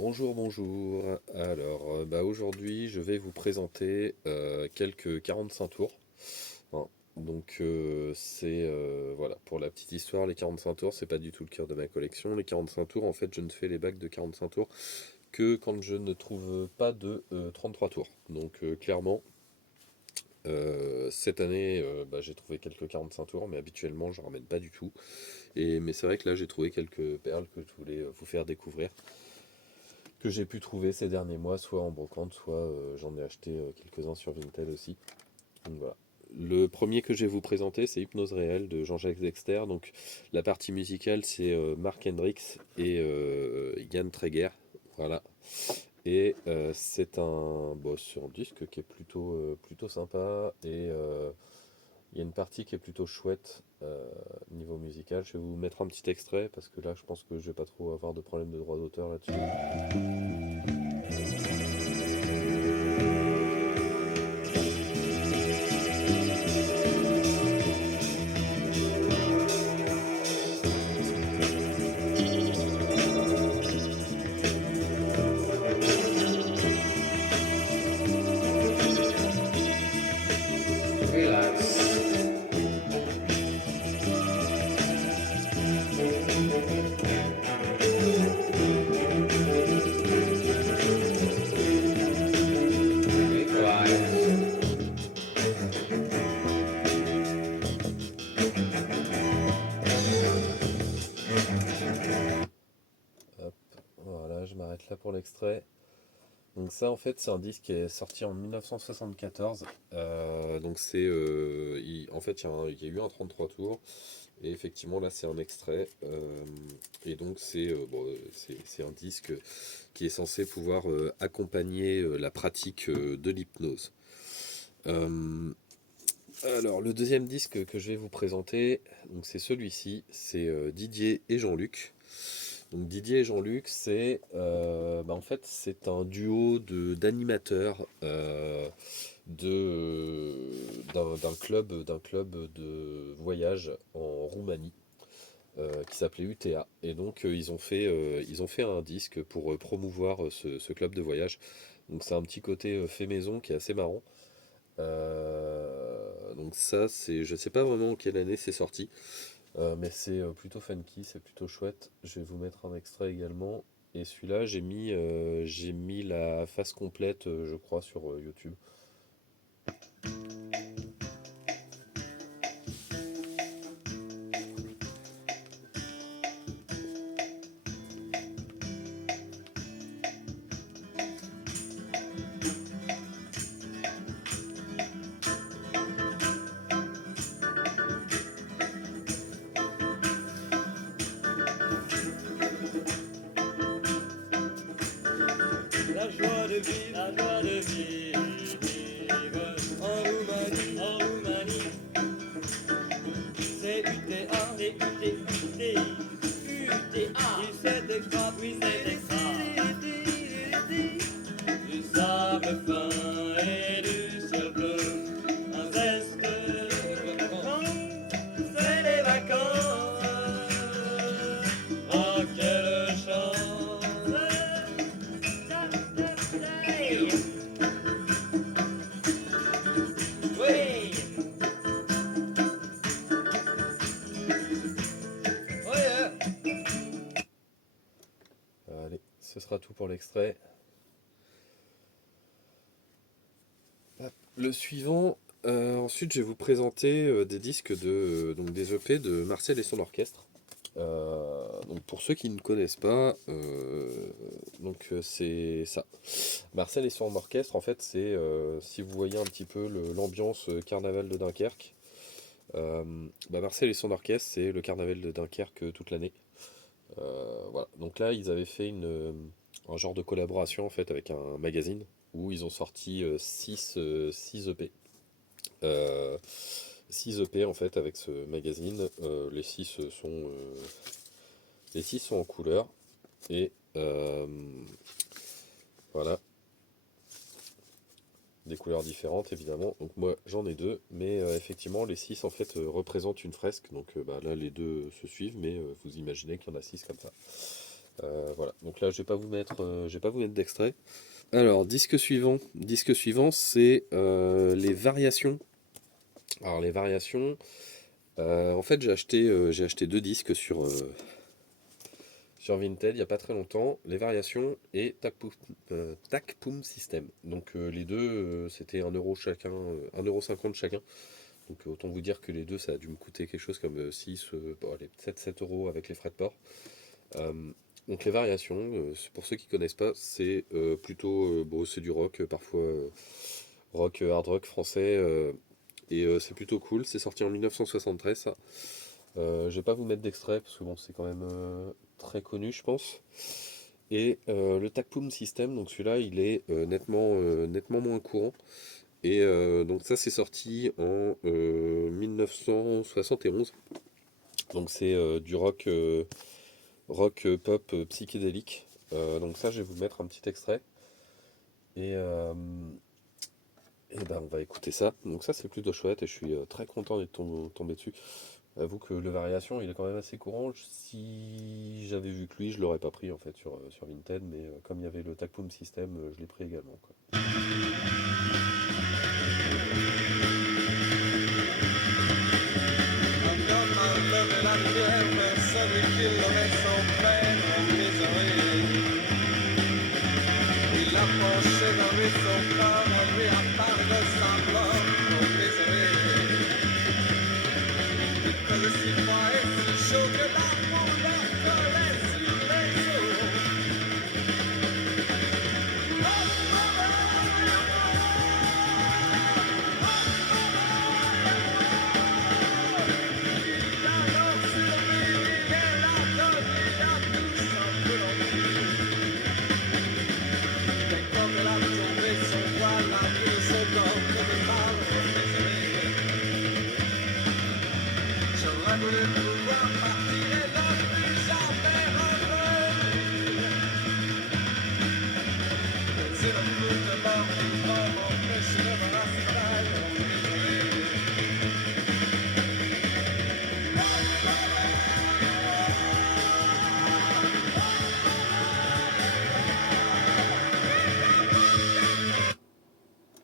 Bonjour, bonjour. Alors, aujourd'hui, je vais vous présenter quelques 45 tours. Hein. Voilà, pour la petite histoire, les 45 tours, c'est pas du tout le cœur de ma collection. Les 45 tours, en fait, je ne fais les bacs de 45 tours que quand je ne trouve pas de 33 tours. Clairement, cette année, j'ai trouvé quelques 45 tours, mais habituellement, je ramène pas du tout. Mais c'est vrai que là, j'ai trouvé quelques perles que je voulais vous faire découvrir, que j'ai pu trouver ces derniers mois, soit en brocante, soit j'en ai acheté quelques-uns sur Vinted aussi. Donc voilà. Le premier que je vais vous présenter, c'est Hypnose réelle de Jean-Jacques Dexter. Donc la partie musicale, c'est Mark Hendricks et Yann Treger. Voilà. Et c'est un boss sur un disque qui est plutôt sympa. Et il y a une partie qui est plutôt chouette niveau musical. Je vais vous mettre un petit extrait parce que là, je pense que je vais pas trop avoir de problème de droit d'auteur là-dessus. Hop, voilà, je m'arrête là pour l'extrait. Donc ça, en fait, c'est un disque qui est sorti en 1974. En fait, il y a eu un 33 tours. Et effectivement, là, c'est un extrait. Et donc, c'est un disque qui est censé pouvoir accompagner la pratique de l'hypnose. Euh, alors, le deuxième disque que je vais vous présenter, donc c'est celui-ci. C'est Didier et Jean-Luc. Donc Didier et Jean-Luc, en fait c'est un duo d'animateurs d'un club de voyage en Roumanie qui s'appelait UTA. Et donc ils ont fait un disque pour promouvoir ce club de voyage. Donc c'est un petit côté fait maison qui est assez marrant. Je sais pas vraiment en quelle année c'est sorti. Mais c'est plutôt funky, c'est plutôt chouette. Je vais vous mettre un extrait également. Et celui-là, j'ai mis la face complète, je crois, sur YouTube. La joie de vivre en Roumanie, c'est UTA, c'est UTA, UTA, il s'est extra, oui c'est extra, du sable fin et du ciel bleu, un zeste de vacances, c'est les vacances, oh quelle chance, oui, oh yeah. Allez, ce sera tout pour l'extrait. Le suivant, ensuite, je vais vous présenter des disques donc des EP de Marcel et son orchestre. Donc pour ceux qui ne connaissent pas, c'est ça. Marcel et son orchestre, en fait, si vous voyez un petit peu l'ambiance carnaval de Dunkerque, Marcel et son orchestre, c'est le carnaval de Dunkerque toute l'année. Voilà. Donc là, ils avaient fait un genre de collaboration en fait avec un magazine où ils ont sorti 6 EP. Euh, 6 EP en fait avec ce magazine. Les 6 sont en couleur et voilà, des couleurs différentes évidemment. Donc moi j'en ai deux, mais effectivement les 6 en fait représentent une fresque. Là les deux se suivent, mais vous imaginez qu'il y en a 6 comme ça. Voilà, donc là je vais pas vous mettre d'extrait. Alors disque suivant c'est les variations. Alors les variations, en fait j'ai acheté deux disques sur Vinted il n'y a pas très longtemps, les variations et Tac Poum System. Donc les deux c'était 1 € chacun, 1,50 € chacun. Donc autant vous dire que les deux ça a dû me coûter quelque chose comme 6, bon, allez, 7 € avec les frais de port. Euh, donc les variations, pour ceux qui connaissent pas, c'est plutôt bon, c'est du rock, parfois rock, hard rock français, et c'est plutôt cool. C'est sorti en 1973 ça. Je vais pas vous mettre d'extrait parce que bon, c'est quand même très connu, je pense. Et le Tacpoom System, donc celui-là, il est nettement moins courant. Et donc ça, c'est sorti en 1971. Donc c'est du rock pop psychédélique. Donc ça, je vais vous mettre un petit extrait. Et, et ben, on va écouter ça. Donc ça, c'est plutôt chouette et je suis très content d'être tombé dessus. Avoue que le variation, il est quand même assez courant. Si j'avais vu que lui, je l'aurais pas pris en fait sur Vinted, mais comme il y avait le Tacpoom System, je l'ai pris également, quoi. Il a penché dans lui son corps, on lui a parlé semblant pour désolé. Il faisait si froid et si chaud que la peau leur collait sur les os. Il a alors sur lui, il a donné, il a tout sans peu non plus. Dès comme elle a tombé son voile, a pris son corps comme une balle pour désolé. J'aurais voulu pouvoir partir et ne plus jamais revenir. C'est le coup de mort qui m'empêche de me rassurer, désolé.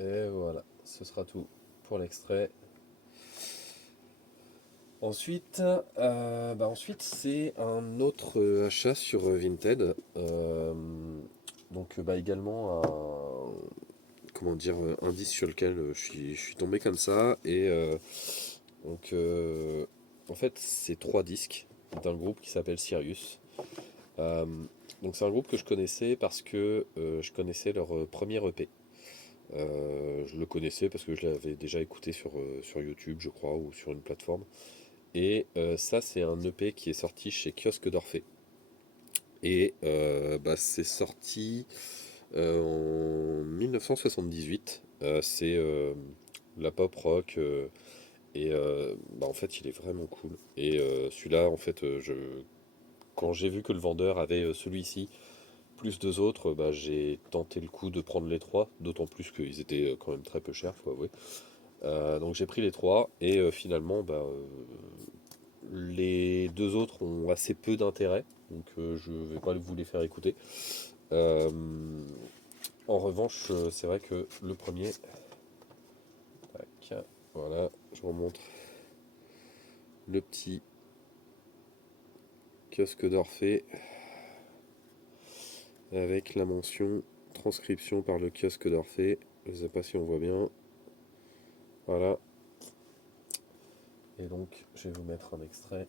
Et voilà, ce sera tout pour l'extrait. Ensuite, c'est un autre achat sur Vinted. Donc également comment dire, un disque sur lequel je suis tombé comme ça. Et donc en fait c'est trois disques d'un groupe qui s'appelle Sirius. Euh, donc c'est un groupe que je connaissais parce que je connaissais leur premier EP. Je le connaissais parce que je l'avais déjà écouté sur YouTube, je crois, ou sur une plateforme. Et ça, c'est un EP qui est sorti chez Kiosque d'Orphée. Et c'est sorti en 1978. C'est la pop rock. Et en fait, il est vraiment cool. Et celui-là, en fait, quand j'ai vu que le vendeur avait celui-ci, plus deux autres, j'ai tenté le coup de prendre les trois. D'autant plus qu'ils étaient quand même très peu chers, faut avouer. Donc j'ai pris les trois. Et finalement, les deux autres ont assez peu d'intérêt, donc je vais pas vous les faire écouter. Euh, En revanche, c'est vrai que le premier, tac, voilà, je remonte le petit kiosque d'Orphée avec la mention transcription par le kiosque d'Orphée. Je ne sais pas si on voit bien. Voilà. Et donc, je vais vous mettre un extrait.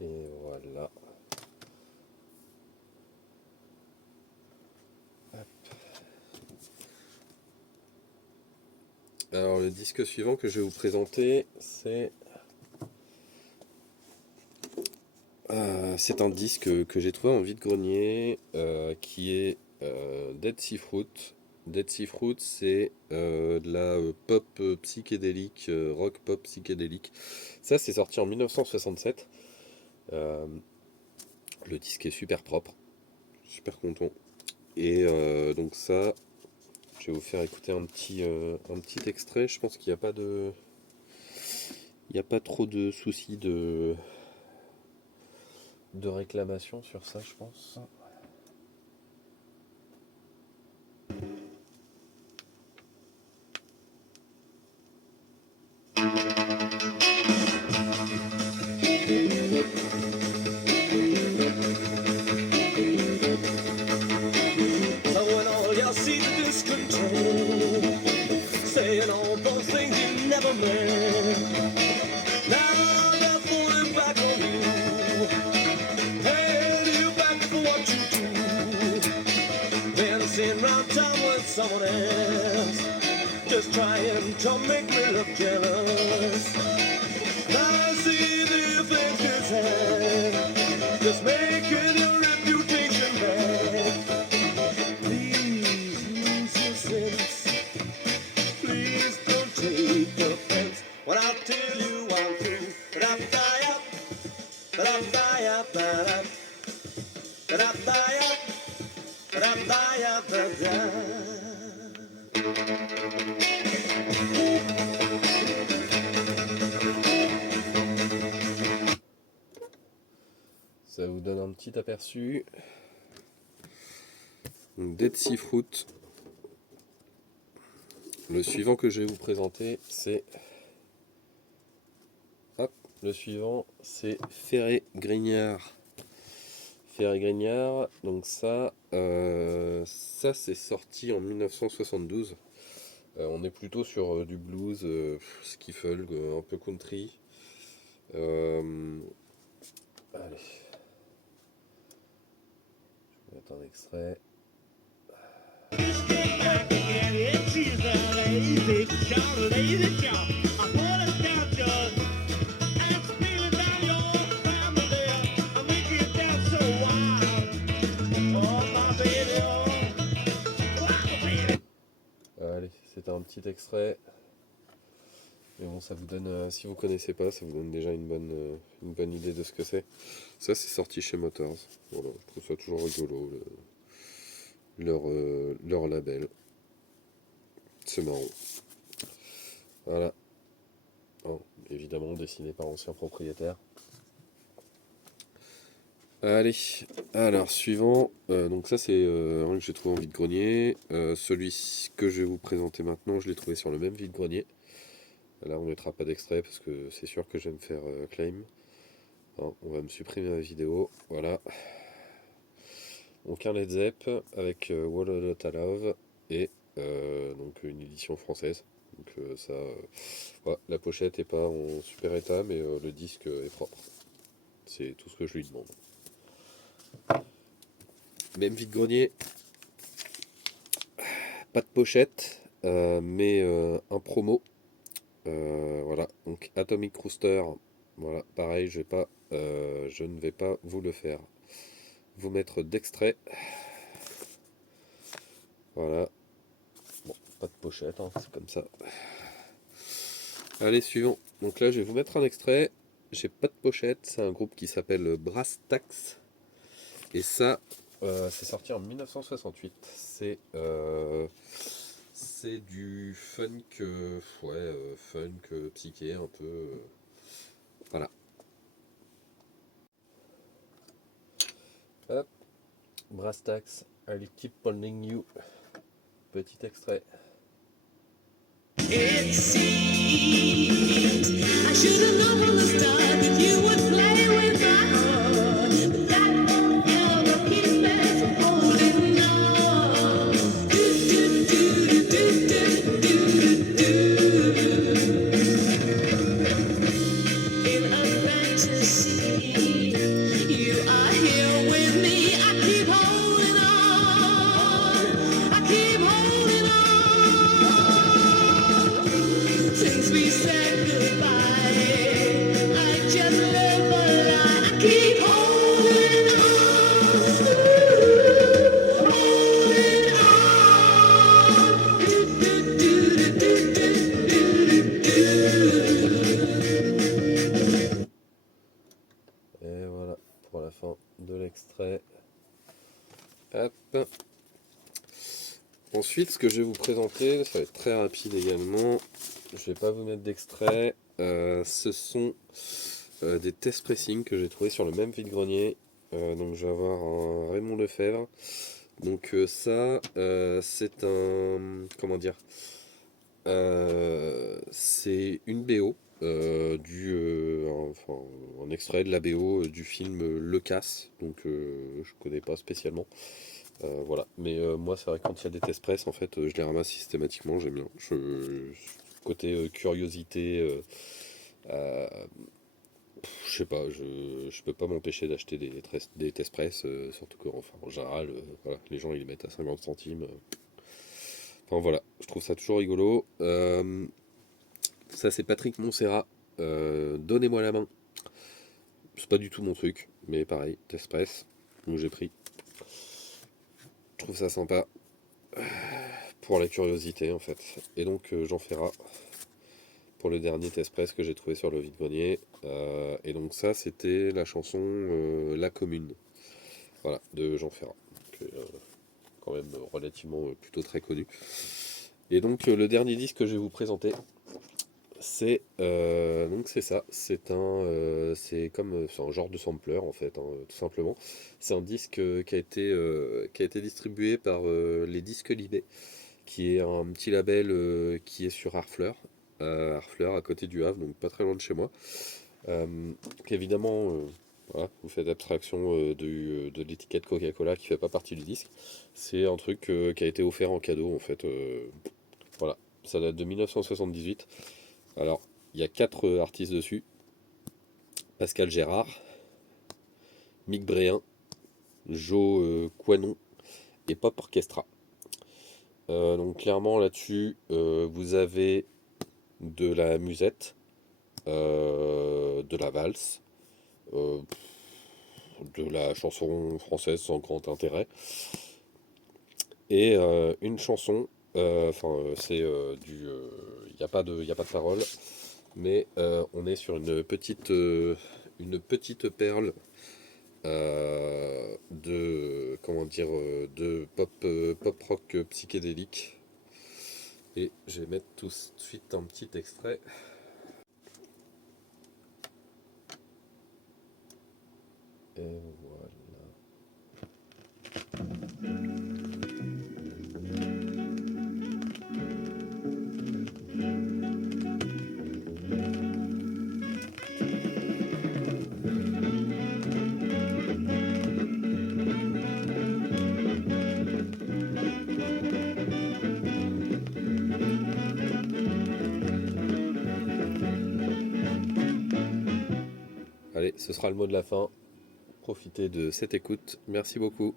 Et voilà. Hop. Alors le disque suivant que je vais vous présenter, c'est un disque que j'ai trouvé en vide-grenier, qui est Dead Sea Fruit. Dead Sea Fruit, c'est de la pop psychédélique, rock pop psychédélique. Ça, c'est sorti en 1967. Euh, le disque est super propre, super content. Et donc ça, je vais vous faire écouter un petit extrait. Je pense qu'il n'y a pas de, il n'y a pas trop de soucis de réclamation sur ça, je pense. So when all y'all see the discontent, saying all those things you never meant, now they're falling back on you, held you back for what you do, dancing round town with someone else, just trying to make me look jealous. Now I see the things you said, just making your reputation bad. Please use your sense. Please don't take offense when I tell you I'm through. Ba-da-ba-ya, ba-da-ba-ya, ba-da, ba-da-ba-ya, ba-da-ba-ya, ba-da. Ça vous donne un petit aperçu. Donc, Dead Sea Fruit. Le suivant que je vais vous présenter, c'est... Hop, le suivant, c'est Ferré Grignard. Ferré Grignard, donc ça c'est sorti en 1972. On est plutôt sur du blues, skiffle, un peu country. Allez. Je vais mettre un extrait. Allez, c'était un petit extrait. Mais bon, ça vous donne, si vous connaissez pas, ça vous donne déjà une bonne idée de ce que c'est. Ça, c'est sorti chez Motors. Voilà, je trouve ça toujours rigolo, leur label. C'est marrant. Voilà. Oh, évidemment, dessiné par ancien propriétaire. Allez, alors suivant, donc ça c'est un que j'ai trouvé en vide-grenier. Celui que je vais vous présenter maintenant, je l'ai trouvé sur le même vide-grenier. Là on ne mettra pas d'extrait parce que c'est sûr que je vais me faire claim. Non, on va me supprimer la vidéo, voilà. Donc un Led Zepp avec Wall of Love et donc une édition française. Donc ça, ouais, la pochette est pas en super état mais le disque est propre. C'est tout ce que je lui demande. Même vide-grenier, pas de pochette, mais un promo. Voilà, donc Atomic Rooster. Voilà, pareil, je ne vais pas vous le faire. Vous mettre d'extrait. Voilà. Bon, pas de pochette, hein, c'est comme ça. Allez, suivant. Donc là, je vais vous mettre un extrait. J'ai pas de pochette. C'est un groupe qui s'appelle Brass Tax. Et ça, c'est sorti en 1968. C'est du funk, funk psyché un peu. Voilà. Hop. Brass Tax, I'll keep holding you. Petit extrait. It seems I should have known from the start that you would play with my heart, but that won't ever keep me from holding on. Do do do do do do do. In a fantasy, you are here with me. I keep holding on. I keep holding on. Ensuite, ce que je vais vous présenter, ça va être très rapide également. Je vais pas vous mettre d'extrait. Ce sont des test pressing que j'ai trouvé sur le même vide-grenier. Donc je vais avoir un Raymond Lefebvre. Donc ça, c'est un... Comment dire? C'est une BO. Enfin, un extrait de la BO du film Le Casse. Donc je connais pas spécialement. Voilà. Mais moi, c'est vrai que quand il y a des tests press, en fait, je les ramasse systématiquement. J'aime bien. Côté curiosité, euh, je sais pas, je peux pas m'empêcher d'acheter des tests press, surtout en général, voilà, les gens ils les mettent à 50 centimes. Enfin voilà, je trouve ça toujours rigolo. Ça, c'est Patrick Montserrat. Donnez-moi la main. C'est pas du tout mon truc, mais pareil, test press. Donc j'ai pris. Je trouve ça sympa pour la curiosité en fait. Et donc j'en ferai pour le dernier test press que j'ai trouvé sur le vide-grenier. Et donc ça, c'était la chanson La Commune, voilà, de Jean Ferrat. Donc, quand même relativement plutôt très connu. Et donc le dernier disque que je vais vous présenter, c'est ça. C'est un genre de sampler en fait, hein, tout simplement. C'est un disque qui a été distribué par les Disques Libé, qui est un petit label qui est sur Harfleur. Harfleur à côté du Havre, donc pas très loin de chez moi. Évidemment, voilà, vous faites abstraction de l'étiquette Coca-Cola qui fait pas partie du disque. C'est un truc qui a été offert en cadeau en fait. Voilà, ça date de 1978. Alors, il y a 4 artistes dessus: Pascal Gérard, Mick Bréin, Joe Coinon et Pop Orchestra. Donc clairement là-dessus, vous avez de la musette, de la valse, euh, de la chanson française sans grand intérêt, et une chanson, c'est il n'y a pas de, y a pas de parole, mais on est sur une petite perle de, comment dire, de pop rock psychédélique. Et je vais mettre tout de suite un petit extrait. Et voilà. Allez, ce sera le mot de la fin. Profitez de cette écoute. Merci beaucoup.